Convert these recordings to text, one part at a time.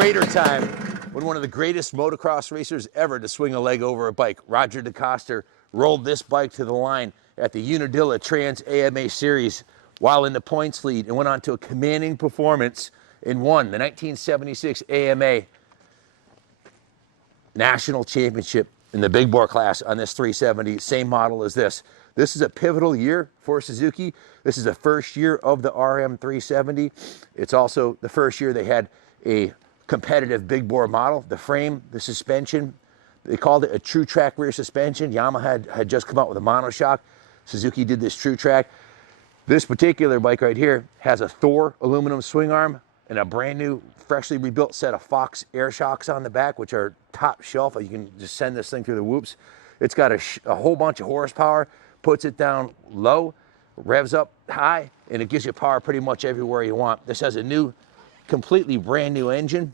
greater time when one of the greatest motocross racers ever to swing a leg over a bike, Roger Decoster, rolled this bike to the line at the Unadilla Trans AMA Series while in the points lead and went on to a commanding performance and won the 1976 AMA National Championship in the big bore class on this 370, same model as this. This is a pivotal year for Suzuki. This is the first year of the RM370. It's also the first year they had a competitive big bore model. The frame, the suspension, they called it a true track rear suspension. Yamaha had just come out with a monoshock. Suzuki did this true track. This particular bike right here has a Thor aluminum swing arm and a brand new, freshly rebuilt set of Fox air shocks on the back, which are top shelf. You can just send this thing through the whoops. It's got a whole bunch of horsepower, puts it down low, revs up high, and it gives you power pretty much everywhere you want. This has a new, completely brand new engine.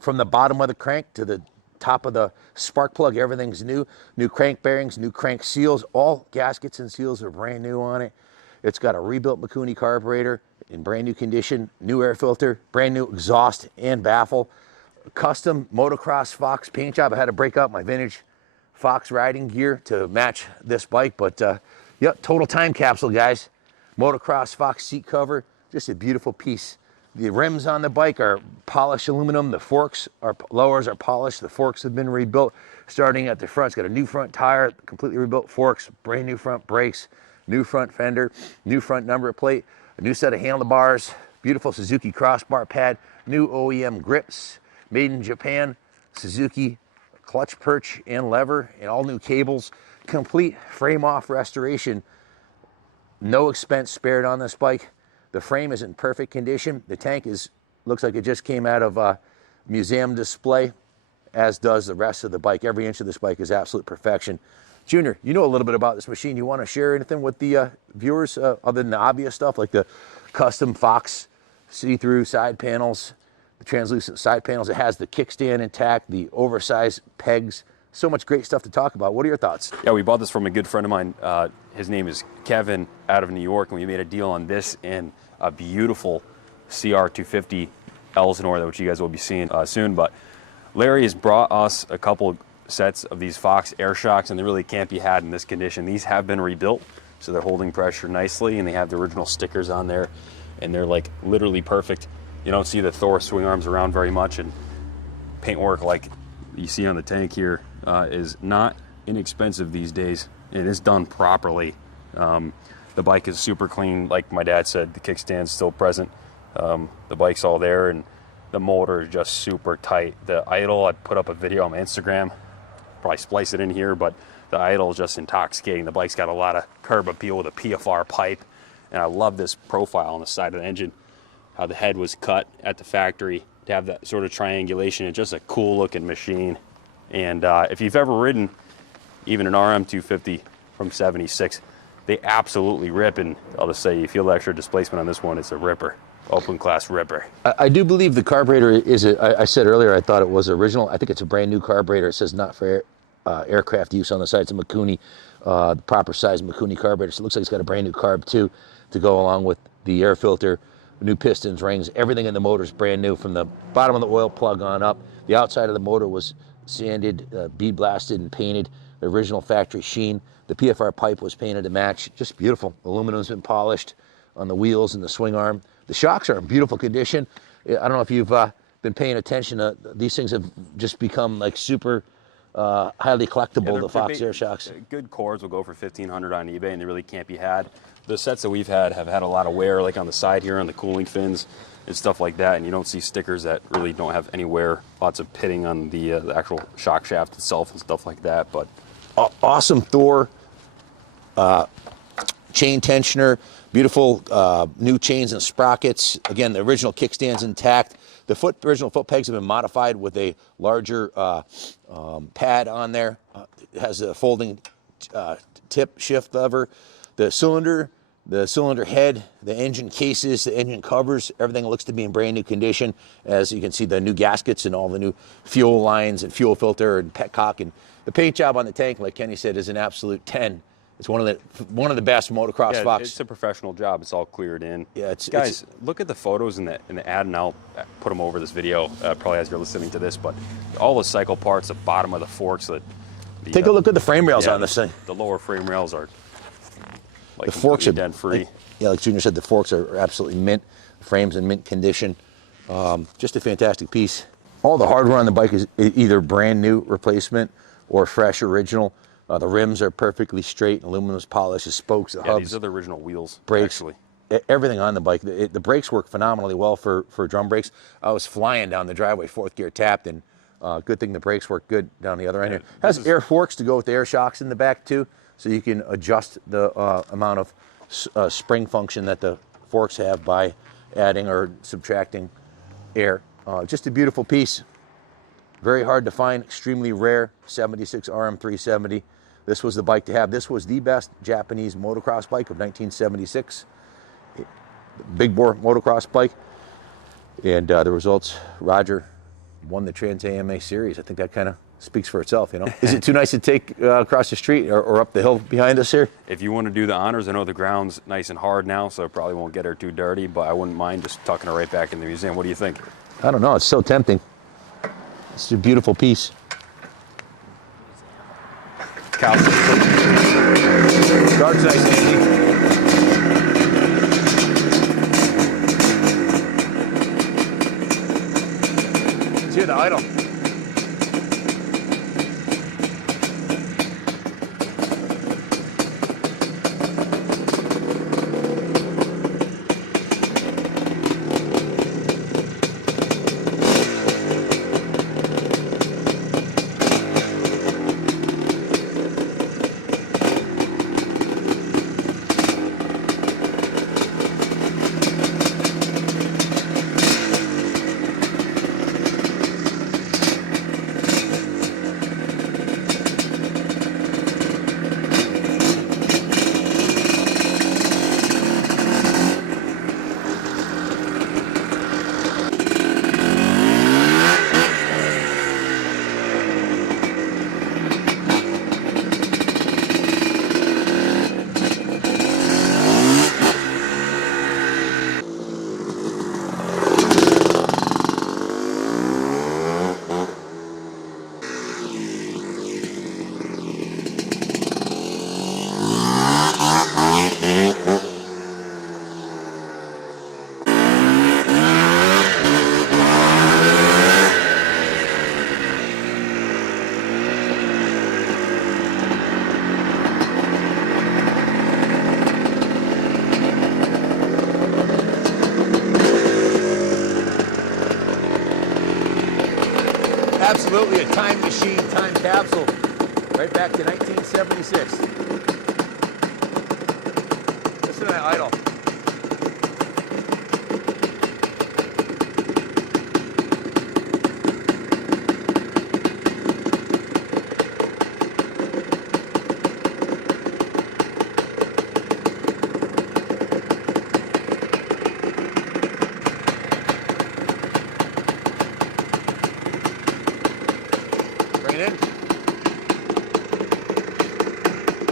From the bottom of the crank to the top of the spark plug, everything's new. New crank bearings, new crank seals. All gaskets and seals are brand new on it. It's got a rebuilt Mikuni carburetor in brand new condition, new air filter, brand new exhaust and baffle. Custom motocross Fox paint job. I had to break out my vintage Fox riding gear to match this bike, but yep, total time capsule, guys. Motocross Fox seat cover, just a beautiful piece. The rims on the bike are polished aluminum. The forks lowers are polished. The forks have been rebuilt. Starting at the front, it's got a new front tire, completely rebuilt forks, brand new front brakes, new front fender, new front number plate, a new set of handlebars, beautiful Suzuki crossbar pad, new OEM grips, made in Japan, Suzuki clutch perch and lever, and all new cables. Complete frame off restoration. No expense spared on this bike. The frame is in perfect condition. The tank looks like it just came out of a museum display, as does the rest of the bike. Every inch of this bike is absolute perfection. Junior, you know a little bit about this machine. You want to share anything with the viewers other than the obvious stuff like the custom Fox see-through side panels, the translucent side panels? It has the kickstand intact, the oversized pegs. So much great stuff to talk about. What are your thoughts? Yeah, we bought this from a good friend of mine. His name is Kevin, out of New York, and we made a deal on this and a beautiful CR250 Elsinore, which you guys will be seeing soon. But Larry has brought us a couple sets of these Fox air shocks, and they really can't be had in this condition. These have been rebuilt, so they're holding pressure nicely, and they have the original stickers on there, and they're like literally perfect. You don't see the Thor swing arms around very much, and paintwork like you see on the tank here is not inexpensive these days. It is done properly. The bike is super clean, like my dad said. The kickstand's still present. The bike's all there, and the motor is just super tight. The idle, I put up a video on my Instagram, probably splice it in here, but the idle is just intoxicating. The bike's got a lot of curb appeal with a PFR pipe, and I love this profile on the side of the engine, how the head was cut at the factory to have that sort of triangulation. It's just a cool looking machine. And if you've ever ridden even an RM250 from 76, they absolutely rip, and I'll just say you feel the extra displacement on this one. It's a ripper, open class ripper. I do believe the carburetor is, I said earlier I thought it was original. I think it's a brand new carburetor. It says not for aircraft use on the side. It's a Mikuni, the proper size Mikuni carburetor. So it looks like it's got a brand new carb too to go along with the air filter, new pistons, rings, everything in the motor is brand new from the bottom of the oil plug on up. The outside of the motor was sanded, bead blasted, and painted. The original factory sheen. The PFR pipe was painted to match. Just beautiful. Aluminum's been polished on the wheels and the swing arm. The shocks are in beautiful condition. I don't know if you've been paying attention. These things have just become like super highly collectible, the Fox air shocks. Good cores will go for $1,500 on eBay, and they really can't be had. The sets that we've had have had a lot of wear, like on the side here on the cooling fins and stuff like that, and you don't see stickers that really don't have any wear. Lots of pitting on the actual shock shaft itself and stuff like that. But awesome Thor chain tensioner, beautiful new chains and sprockets. Again, the original kickstand's intact. The original foot pegs have been modified with a larger pad on there. It has a folding tip shift lever. The cylinder head, the engine cases, the engine covers, everything looks to be in brand new condition. As you can see, the new gaskets and all the new fuel lines and fuel filter and petcock, and the paint job on the tank, like Kenny said, is an absolute 10. It's one of the best motocross Yeah, Fox. it's a professional job. It's all cleared in. Yeah, guys, look at the photos in the ad, and I'll put them over this video probably as you're listening to this. But all the cycle parts, the bottom of the forks, take a look at the frame rails on this thing. The lower frame rails are like the forks are dent free. Like Junior said, the forks are absolutely mint. The frame's in mint condition. Just a fantastic piece. All the hardware on the bike is either brand new replacement or fresh original. The rims are perfectly straight, aluminum's polished, the spokes, the hubs. These are the original wheels, brakes, actually. Everything on the bike. The brakes work phenomenally well for drum brakes. I was flying down the driveway, fourth gear tapped, and good thing the brakes work good down the other end here. Has air forks to go with the air shocks in the back too, so you can adjust the amount of spring function that the forks have by adding or subtracting air. Just a beautiful piece. Very hard to find, extremely rare, 76 RM370. This was the bike to have. This was the best Japanese motocross bike of 1976. Big bore motocross bike. And the results, Roger won the Trans AMA series. I think that kind of speaks for itself, you know. Is it too nice to take across the street or up the hill behind us here? If you want to do the honors, I know the ground's nice and hard now, so it probably won't get her too dirty, but I wouldn't mind just tucking her right back in the museum. What do you think? I don't know. It's so tempting. It's a beautiful piece. Dark's nice, Andy. See the idle. Absolutely a time machine, time capsule, right back to 1976. Listen to that idle.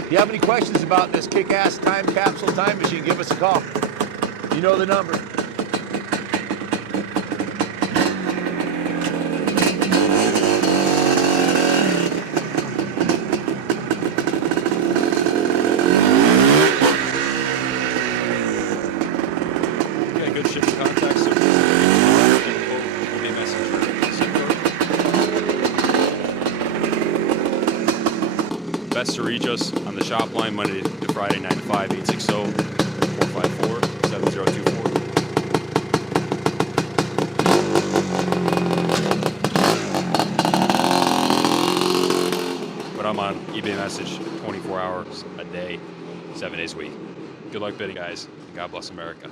If you have any questions about this kick-ass time capsule time machine, give us a call. You know the number. Yeah, good shipping contacts. So best to reach us on the shop line Monday to Friday, 9 to 5, 860-454-7024. But I'm on eBay message 24 hours a day, 7 days a week. Good luck bidding, guys. God bless America.